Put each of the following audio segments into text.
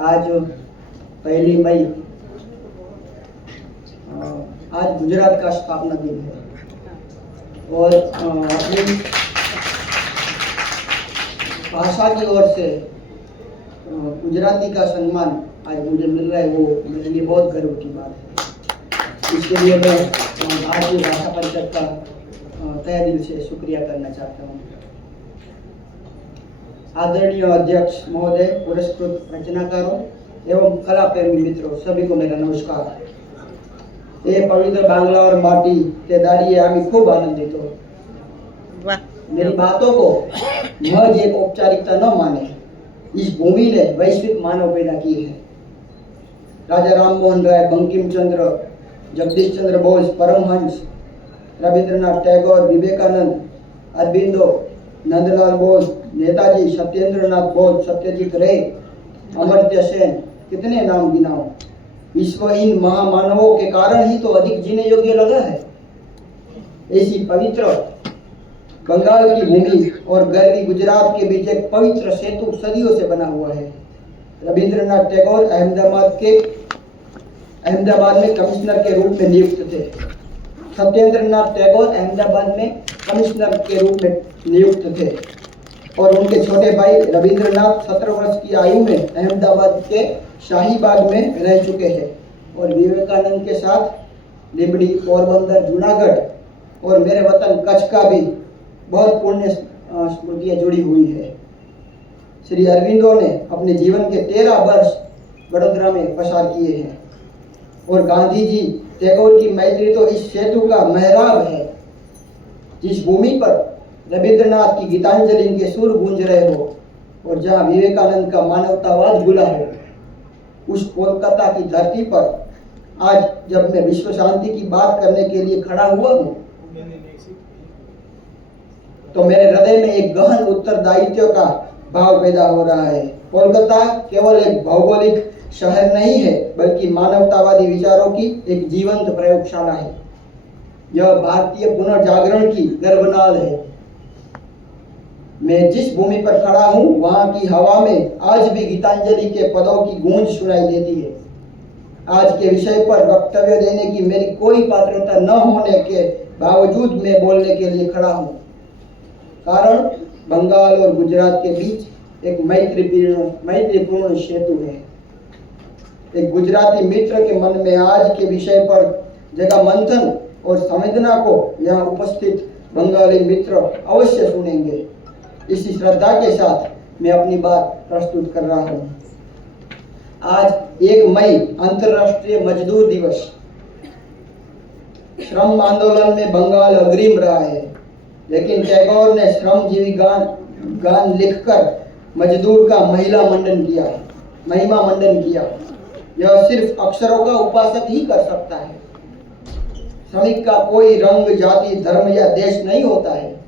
आज 1 मई आज गुजरात का स्थापना दिन है और अपनी भाषा की ओर से गुजराती का सम्मान आज मुझे मिल रहा है, वो मेरे लिए बहुत गर्व की बात है। इसके लिए मैं भारतीय भाषा परिषद का तहे दिल से शुक्रिया करना चाहता हूँ। आदरणीय अध्यक्ष महोदय, पुरस्कृत रचनाकारों एवं कला प्रेमी मित्रों, सभी को मेरा नमस्कार। ये पवित्र बांग्ला और माटी के दारिये आमी खूब आनंदित हो। मेरी बातों को महज एक औपचारिकता न माने। इस भूमि ने वैश्विक मानव पैदा किए हैं। राजा राम मोहन राय, बंकिम चंद्र, जगदीश चंद्र बोस, परमहंस, रविंद्रनाथ टैगोर, विवेकानंद, अरबिंदो, नंदलाल बोस, नेताजी, सत्येंद्रनाथ बोस, सत्यजीत रे, अमर्त्य सेन, कितने नाम गिनाऊं। विश्व इन महामानवों के कारण ही तो अधिक जीने योग्य लगा है। ऐसी पवित्र बंगाल की भूमि और गर्वी गुजरात के बीच एक पवित्र सेतु सदियों से बना हुआ है। रविंद्रनाथ टैगोर अहमदाबाद में कमिश्नर के रूप में नियुक्त थे। सत्येंद्रनाथ टैगोर अहमदाबाद में कमिश्नर के रूप में नियुक्त थे और उनके छोटे भाई रविंद्रनाथ 17 वर्ष की आयु में अहमदाबाद के शाहीबाग में रह चुके हैं और विवेकानंद के साथ लिंबड़ी, पोरबंदर, जूनागढ़ और मेरे वतन कच्छ का भी बहुत पुण्य स्मृतियाँ जुड़ी हुई है। श्री अरविंदो ने अपने जीवन के 13 वर्ष वडोदरा में पसार किए हैं और गांधी जी टैगोर की मैत्री तो इस सेतु का मेहराब है। जिस भूमि पर रविंद्रनाथ की गीतांजलि के सुर गूंज रहे हो और जहाँ विवेकानंद का मानवतावाद गुला हो, उस कोलकाता की धरती पर आज जब मैं विश्व शांति की बात करने के लिए खड़ा हुआ हूँ तो मेरे हृदय में एक गहन उत्तरदायित्व का भाव पैदा हो रहा है। कोलकाता केवल एक भौगोलिक शहर नहीं है, बल्कि मानवतावादी विचारों की एक जीवंत प्रयोगशाला है। यह भारतीय पुनर्जागरण की गर्भनाल है। मैं जिस भूमि पर खड़ा हूँ वहाँ की हवा में आज भी गीतांजलि के पदों की गूंज सुनाई देती है। आज के विषय पर वक्तव्य देने की मेरी कोई पात्रता न होने के बावजूद मैं बोलने के लिए खड़ा हूँ, कारण बंगाल और गुजरात के बीच एक मैत्रीपूर्ण सेतु है। एक गुजराती मित्र के मन में आज के विषय पर जगह मंथन और संवेदना को यहाँ उपस्थित बंगाली मित्र अवश्य सुनेंगे। इसी श्रद्धा के साथ मैं अपनी बात प्रस्तुत कर रहा हूँ। आज 1 मई अंतर्राष्ट्रीय मजदूर दिवस। श्रम आंदोलन में बंगाल अग्रिम रहा है, लेकिन टैगोर ने श्रमजीवी गान लिखकर मजदूर का महिमा मंडन किया। यह सिर्फ अक्षरों का उपासक ही कर सकता है। श्रमिक का कोई रंग, जाति, धर्म या देश नहीं होता है।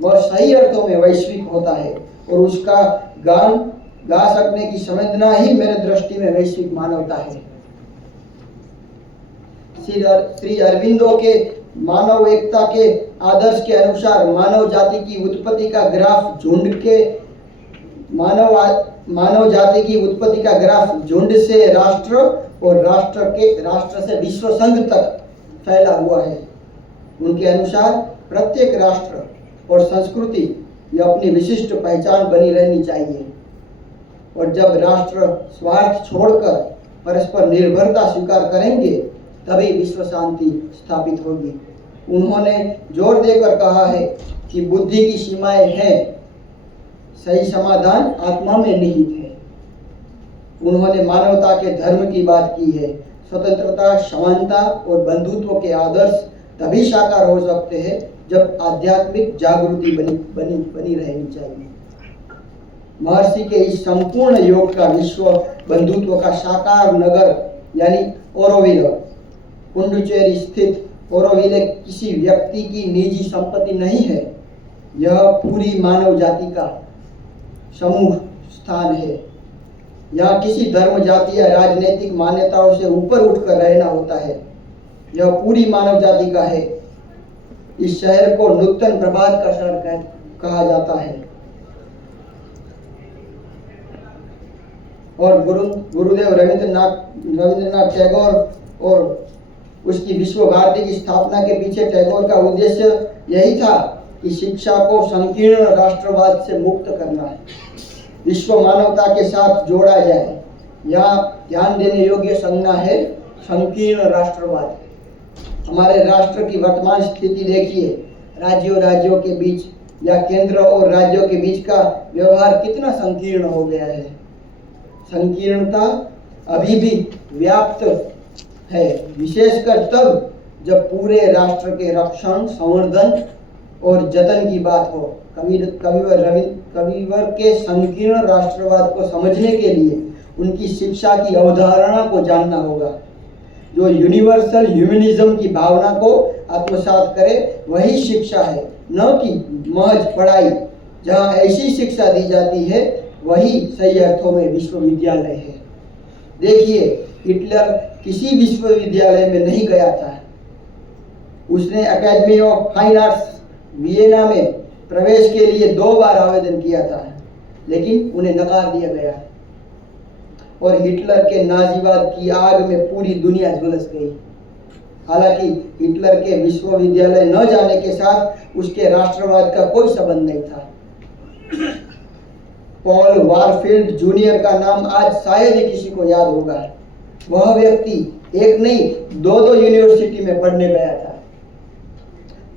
वह सही अर्थों में वैश्विक होता है और उसका गान गा सकने की संवेदना ही मेरे दृष्टि में वैश्विक मानवता है। श्री अरविंदो के मानव एकता के आदर्श के अनुसार मानव जाति की उत्पत्ति का ग्राफ झुंड से राष्ट्र और राष्ट्र से विश्व संघ तक फैला हुआ है। उनके अनुसार प्रत्येक राष्ट्र और संस्कृति यह अपनी विशिष्ट पहचान बनी रहनी चाहिए और जब राष्ट्र स्वार्थ छोड़कर परस्पर निर्भरता स्वीकार करेंगे तभी विश्व शांति स्थापित होगी। उन्होंने जोर देकर कहा है कि बुद्धि की सीमाएं हैं, सही समाधान आत्मा में निहित है। उन्होंने मानवता के धर्म की बात की है। स्वतंत्रता, समानता और बंधुत्व के आदर्श तभी साकार हो सकते हैं जब आध्यात्मिक जागृति बनी रहनी चाहिए। महर्षि के इस संपूर्ण योग का विश्व बंधुत्व का साकार नगर यानी ओरोविल, पुडुचेरी स्थित ओरोविल किसी व्यक्ति की निजी संपत्ति नहीं है। यह पूरी मानव जाति का समूह स्थान है। यहाँ किसी धर्म, जाति या राजनीतिक मान्यताओं से ऊपर उठकर रहना होता है। यह पूरी मानव जाति का है। इस शहर को नूतन प्रभात का शहर कहा जाता है। और गुरुदेव रविंद्रनाथ टैगोर और उसकी विश्व भारती की स्थापना के पीछे टैगोर का उद्देश्य यही था कि शिक्षा को संकीर्ण राष्ट्रवाद से मुक्त करना है, विश्व मानवता के साथ जोड़ा जाए। यहाँ ध्यान देने योग्य संज्ञा है संकीर्ण राष्ट्रवाद। हमारे राष्ट्र की वर्तमान स्थिति देखिए, राज्यों के बीच या केंद्र और राज्यों के बीच का व्यवहार कितना संकीर्ण हो गया है। संकीर्णता अभी भी व्याप्त है, विशेषकर तब जब पूरे राष्ट्र के रक्षण, संवर्धन और जतन की बात हो। कविवर के संकीर्ण राष्ट्रवाद को समझने के लिए उनकी शिक्षा की अवधारणा को जानना होगा, जो यूनिवर्सल ह्यूमनिज्म की भावना को आत्मसात करे। वही शिक्षा है, न कि महज पढ़ाई। जहाँ ऐसी शिक्षा दी जाती है वही सही अर्थों में विश्वविद्यालय है। देखिए, हिटलर किसी विश्वविद्यालय में नहीं गया था। उसने academy of fine arts Vienna में प्रवेश के लिए 2 बार आवेदन किया था, लेकिन उन्हें नकार दिया गया और हिटलर के नाजीवाद की आग में पूरी दुनिया झुलस गई। हालांकि हिटलर के विश्वविद्यालय न जाने के साथ उसके राष्ट्रवाद का कोई संबंध नहीं था। पॉल वारफील्ड जूनियर का नाम आज शायद ही किसी को याद होगा। वह व्यक्ति एक नहीं 2 यूनिवर्सिटी में पढ़ने गया था,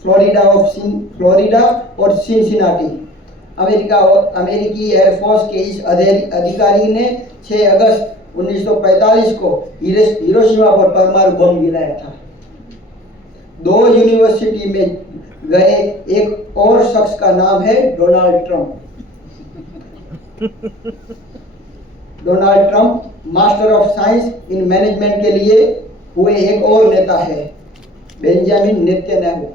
फ्लोरिडा और सिनसिनाटी। अमेरिकी एयरफोर्स के इस अधिकारी ने 6 अगस्त 1945 को हिरोशिमा पर परमाणु बम गिराया था। 2 यूनिवर्सिटी में गए एक और शख्स का नाम है Donald Trump. Donald Trump master of science in management के लिए हुए एक और नेता है, बेंजामिन नेतन्याहू।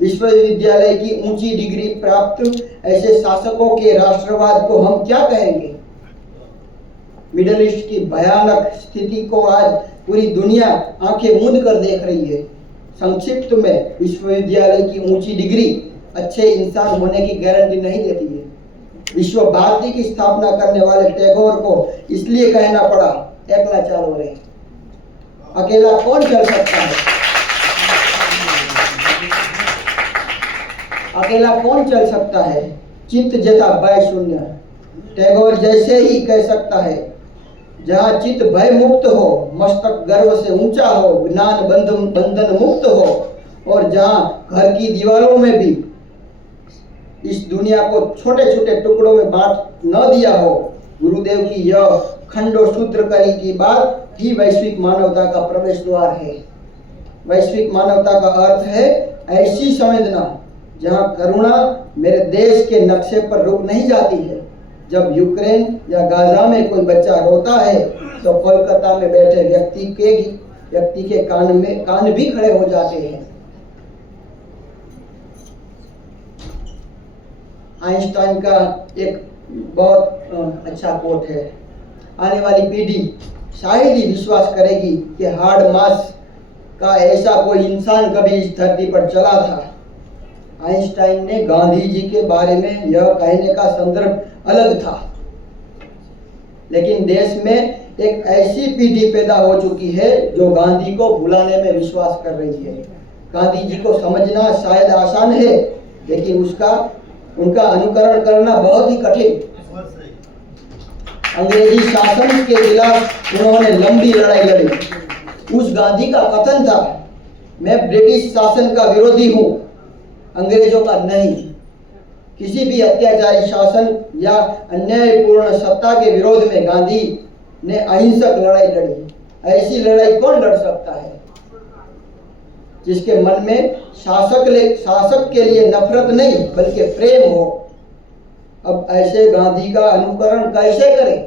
विश्वविद्यालय की ऊंची डिग्री प्राप्त ऐसे शासकों के राष्ट्रवाद को हम क्या कहेंगे? मिडल ईस्ट की भयानक स्थिति को आज पूरी दुनिया आंखें मूंद कर देख रही है। संक्षिप्त में, विश्वविद्यालय की ऊंची डिग्री अच्छे इंसान होने की गारंटी नहीं देती है। विश्व भारती की स्थापना करने वाले टैगोर को इसलिए कहना पड़ा, एकला चालो रे, अकेला कौन चल सकता है? अकेला कौन चल सकता है? चित्त जता भय शून्य। टैगोर जैसे ही कह सकता है, जहाँ चित्त भय मुक्त हो, मस्तक गर्व से ऊंचा हो, ज्ञान बंधन मुक्त हो, और जहाँ घर की दीवारों में भी इस दुनिया को छोटे छोटे टुकड़ों में बांट न दिया हो। गुरुदेव की यह खंडो सूत्र करी की बात ही वैश्विक मानवता का प्रवेश द्वार है। वैश्विक मानवता का अर्थ है ऐसी संवेदना जहाँ करुणा मेरे देश के नक्शे पर रुक नहीं जाती है। जब यूक्रेन या गाजा में कोई बच्चा रोता है तो कोलकाता में बैठे व्यक्ति के कान भी खड़े हो जाते हैं। आइंस्टाइन का एक बहुत अच्छा कोट है, आने वाली पीढ़ी शायद ही विश्वास करेगी कि हार्ड मास का ऐसा कोई इंसान कभी इस धरती पर चला था। आइंस्टाइन ने गांधी जी के बारे में यह कहने का संदर्भ अलग था, लेकिन देश में एक ऐसी पीढ़ी पैदा हो चुकी है जो गांधी को भुलाने में विश्वास कर रही है। गांधी जी को समझना शायद आसान है, लेकिन उनका अनुकरण करना बहुत ही कठिन। अंग्रेजी शासन के खिलाफ उन्होंने लंबी लड़ाई लड़ी। उस गांधी का कथन था, मैं ब्रिटिश शासन का विरोधी हूँ, अंग्रेजों का नहीं। किसी भी अत्याचारी शासन या अन्यायपूर्ण सत्ता के विरोध में गांधी ने अहिंसक लड़ाई लड़ी। ऐसी लड़ाई कौन लड़ सकता है जिसके मन में शासक के लिए नफरत नहीं बल्कि प्रेम हो? अब ऐसे गांधी का अनुकरण कैसे करें?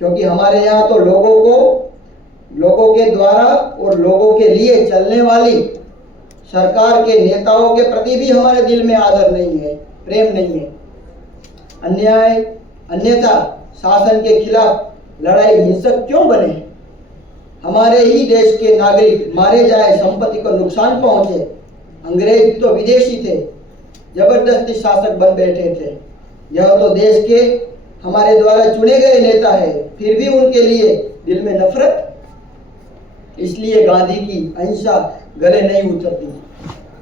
क्योंकि हमारे यहाँ तो लोगों के द्वारा और लोगों के लिए चलने वाली सरकार के नेताओं के प्रति भी हमारे दिल में आदर नहीं है, प्रेम नहीं है। अन्यथा शासन के खिलाफ लड़ाई हिंसक क्यों बने? हमारे ही देश के नागरिक मारे जाए, संपत्ति को नुकसान पहुंचे। अंग्रेज तो विदेशी थे, जबरदस्ती शासक बन बैठे थे। यह तो देश के हमारे द्वारा चुने गए नेता है, फिर भी उनके लिए दिल में नफरत। इसलिए गांधी की अहिंसा गले नहीं उतरती।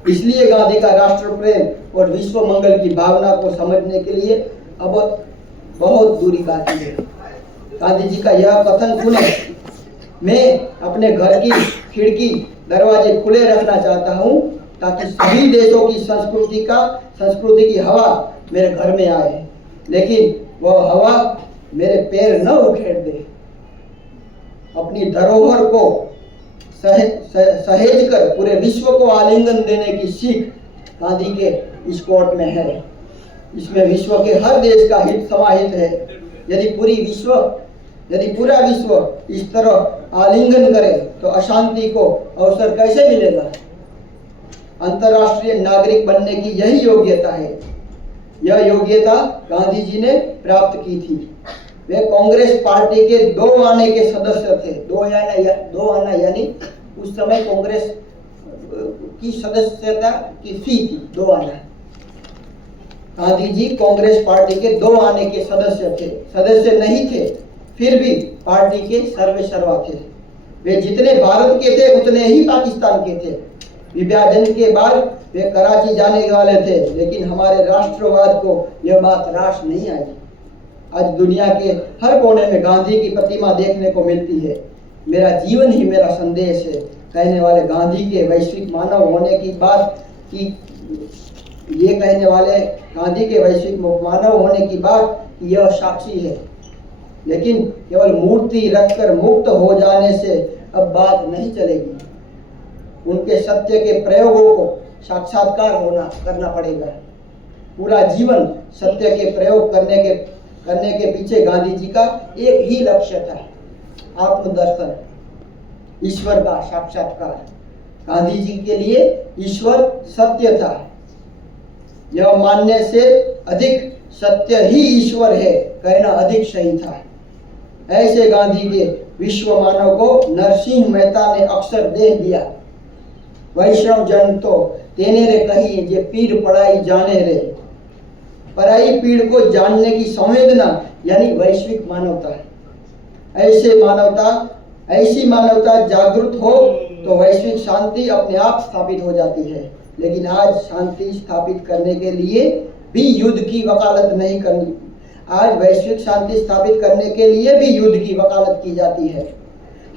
इसलिए गांधी का राष्ट्र प्रेम और विश्व मंगल की भावना को समझने के लिए अब बहुत दूरी बाकी है। गांधी जी का यह कथन सुने, मैं अपने घर की खिड़की दरवाजे खुले रखना चाहता हूँ ताकि सभी देशों की संस्कृति की हवा मेरे घर में आए, लेकिन वह हवा मेरे पैर न उखेड़ दे। अपनी धरोहर को सहेज कर पूरे विश्व को आलिंगन देने की सीख गांधी के इस कोट में है। इसमें विश्व के हर देश का हित समाहित है। यदि पूरा विश्व इस तरह आलिंगन करे तो अशांति को अवसर कैसे मिलेगा? अंतर्राष्ट्रीय नागरिक बनने की यही योग्यता है। यह योग्यता गांधी जी ने प्राप्त की थी। वे कांग्रेस पार्टी के 2 आने के सदस्य थे। 2 आना यानी उस समय कांग्रेस की सदस्यता की फी थी 2 आना। गांधी जी कांग्रेस पार्टी के 2 आने के सदस्य नहीं थे, फिर भी पार्टी के सर्वेसर्वा थे। वे जितने भारत के थे उतने ही पाकिस्तान के थे। विभाजन के बाद वे कराची जाने वाले थे, लेकिन हमारे राष्ट्रवाद को यह बात रास नहीं आई। आज दुनिया के हर कोने में गांधी की प्रतिमा देखने को मिलती है। मेरा जीवन ही मेरा संदेश है कहने वाले गांधी के वैश्विक मानव होने की बात की यह साक्षी है। लेकिन केवल मूर्ति रखकर मुक्त हो जाने से अब बात नहीं चलेगी। उनके सत्य के प्रयोगों को साक्षात्कार करना पड़ेगा। पूरा जीवन सत्य के प्रयोग करने के पीछे गांधी जी का एक ही लक्ष्य था, आत्मदर्शन, ईश्वर का साक्षात्कार। गांधी जी के लिए ईश्वर सत्य था। यह मानने से अधिक सत्य ही ईश्वर है कहना अधिक सही था। ऐसे गांधी के विश्व मानव को नरसिंह मेहता ने अक्सर देख दिया। वैष्णव जन तो तेने रे कही जे पीड़ पढ़ाई जाने रे। पराई पीड़ को जानने की संवेदना यानी वैश्विक मानवता। ऐसी मानवता जागृत हो तो वैश्विक शांति अपने आप स्थापित हो जाती है। लेकिन आज शांति स्थापित करने के लिए भी युद्ध की वकालत नहीं करनी। आज वैश्विक शांति स्थापित करने के लिए भी युद्ध की वकालत की जाती है।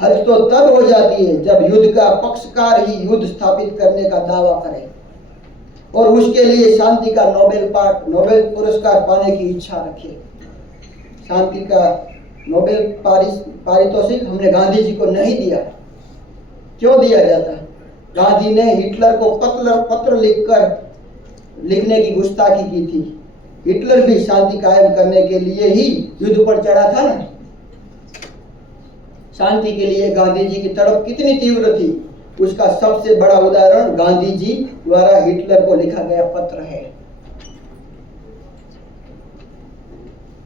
हद तो तब हो जाती है जब युद्ध का पक्षकार ही युद्ध स्थापित करने का दावा करे और उसके लिए शांति का नोबेल पुरस्कार पाने की इच्छा रखे। शांति का नोबेल पारितोषिक हमने गांधी जी को नहीं दिया। क्यों दिया जाता? गांधी ने हिटलर को पत्र लिखने की गुस्ताखी की थी। हिटलर भी शांति कायम करने के लिए ही युद्ध पर चढ़ा था ना। शांति के लिए गांधी जी की तड़प कितनी तीव्र थी, उसका सबसे बड़ा उदाहरण गांधी जी द्वारा हिटलर को लिखा गया पत्र है।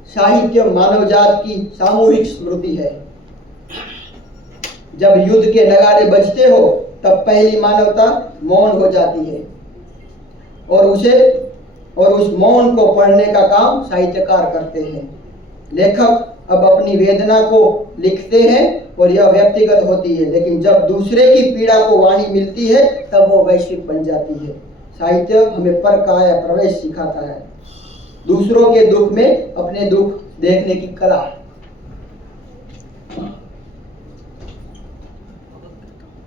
साहित्य मानवजात की सामूहिक स्मृति है। जब युद्ध के नगाड़े बजते हो तब पहली मानवता मौन हो जाती है और उस मौन को पढ़ने का काम साहित्यकार करते हैं। लेखक अब अपनी वेदना को लिखते हैं और यह व्यक्तिगत होती है, लेकिन जब दूसरे की पीड़ा को वाणी मिलती है तब वो वैश्विक बन जाती है। साहित्य हमें परकाया प्रवेश सिखाता है, दूसरों के दुख में अपने दुख देखने की कला।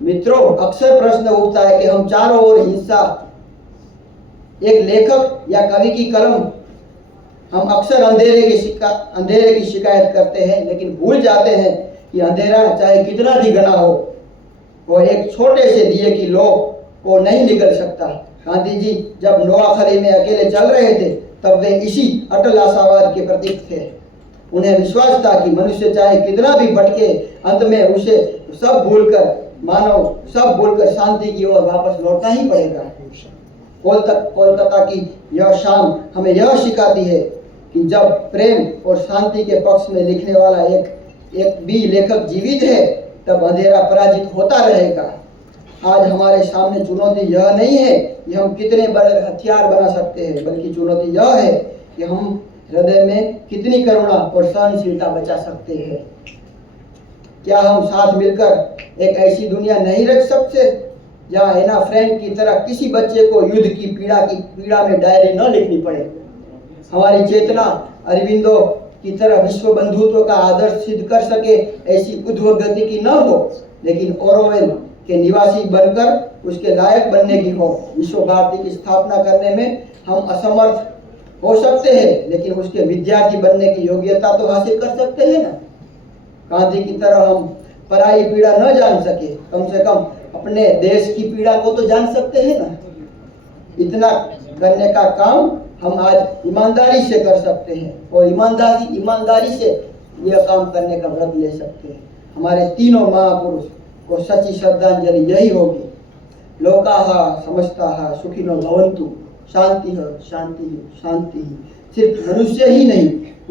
मित्रों, अक्सर प्रश्न उठता है कि हम चारों ओर हिंसा, एक लेखक या कवि की कलम, हम अक्सर अंधेरे की शिकायत करते हैं, लेकिन भूल जाते हैं कि अंधेरा चाहे कितना भी घना हो, वो एक छोटे से दिए की लौ को नहीं निगल सकता। गांधी जी जब नोआखली में अकेले चल रहे थे तब वे इसी अटल आशावाद के प्रतीक थे। उन्हें विश्वास था कि मनुष्य चाहे कितना भी भटके, अंत में उसे सब भूलकर शांति की ओर वापस लौटना ही पड़ेगा। कोलकाता की यह शाम हमें यह सिखाती है कि जब प्रेम और शांति के पक्ष में लिखने वाला एक भी लेखक जीवित है तब अंधेरा पराजित होता रहेगा। आज हमारे सामने चुनौती यह नहीं है कि हम कितने बड़े हथियार बना सकते हैं, बल्कि चुनौती यह है कि हम हृदय में कितनी करुणा और सहनशीलता बचा सकते हैं। क्या हम साथ मिलकर एक ऐसी दुनिया नहीं रख सकते जहाँ एना फ्रैंक की तरह किसी बच्चे को युद्ध की पीड़ा में डायरी न लिखनी पड़े। हमारी चेतना अरविंदो की तरह विश्व बंधुत्व का आदर्श सिद्ध कर सके ऐसी उद्वगति की न हो, लेकिन ओरोवेल के निवासी बनकर उसके लायक बनने की हो। विश्व भारती की स्थापना करने में हम असमर्थ हो सकते हैं, लेकिन उसके विद्यार्थी बनने की योग्यता तो हासिल कर सकते हैं ना। गांधी की तरह हम पराई पीड़ा न जान सके, कम से कम अपने देश की पीड़ा को तो जान सकते हैं ना। इतना करने का काम हम आज ईमानदारी से कर सकते हैं और ईमानदारी से यह काम करने का व्रत ले सकते हैं। हमारे तीनों महापुरुष को सच्ची श्रद्धांजलि यही होगी। लोकाः समस्ताः सुखिनो भवन्तु, शांति शांति शांति। सिर्फ मनुष्य ही नहीं